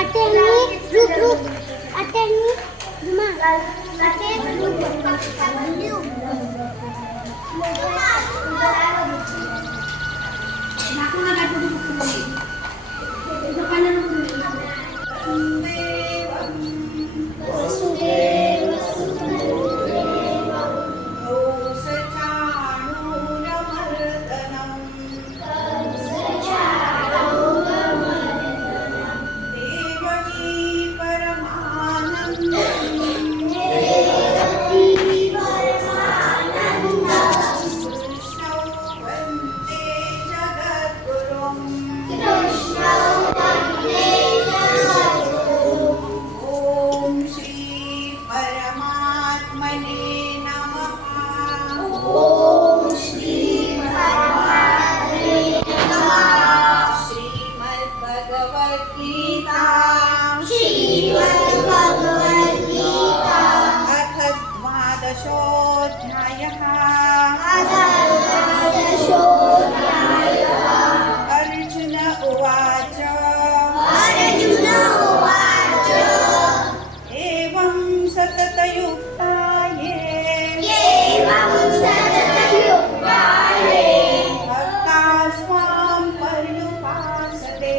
Ateni, rup, ateni, Duma, ateni, Arjun उवाच एवं सततयुक्ता ये भक्ता स्वां पर्युपासते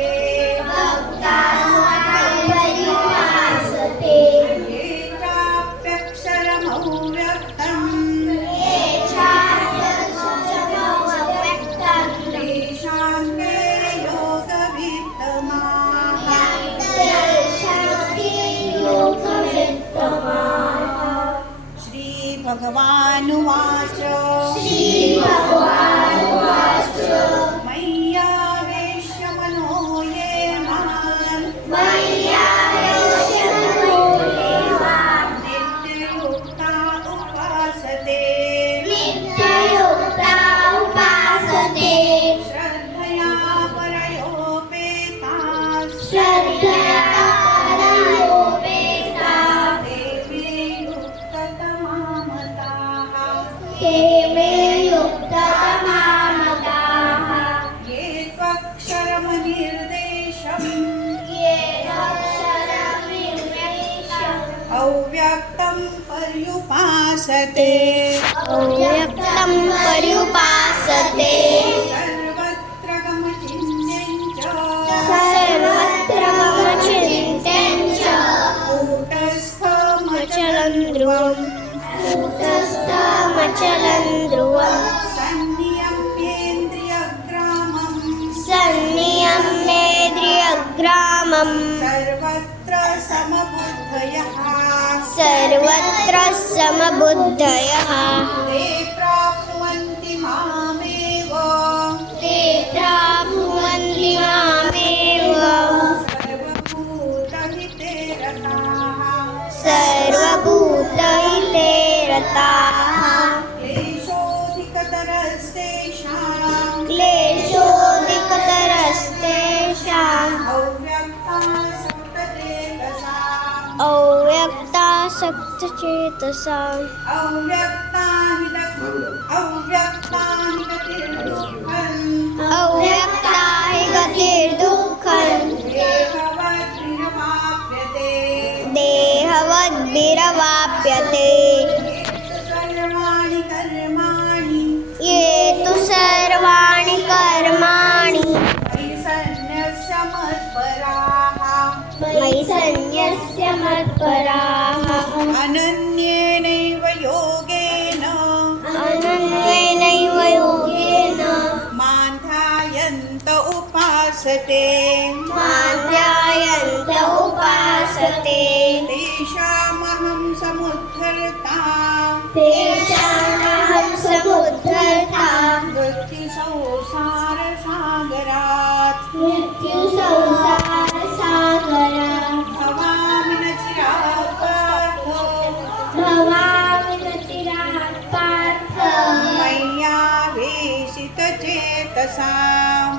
ये चाप्यक्षरमव्यक्तम् तेषां मे योगवित्तमाः। श्रीभगवानुवाच मय्यावेश्य मनो ये मां नित्ययुक्ता उपासते श्रद्धया परयोपेताः ते मे युक्ततमामताः ये त्वक्षरमनिर्देशम् अव्यक्तं पर्युपासते सर्वत्र गमचिन्त्यं च कूटस्थमचलं ध्रुवम् संनियम्येन्द्रियग्रामं सर्वत्र समबुद्धयः ते प्राप्नुवन्ति मामेव सर्वभूतहिते रताः क्लेशोऽधिकतरस्तेषाम् अव्यक्तासक्तचेतसाम् अव्यक्ता हि गतिर्दुःखम् देहवद्भिरवाप्यते ये तु सर्वाणि कर्माणि मयि सन्न्यस्य मत्पराः अनन्येनैव योगेन मां ध्यायन्त उपासते तेषामहं समुद्धर्ता मृत्युसंसारसागरात् भवामि न चिरात् पार्थ मय्यावेशितचेतसाम्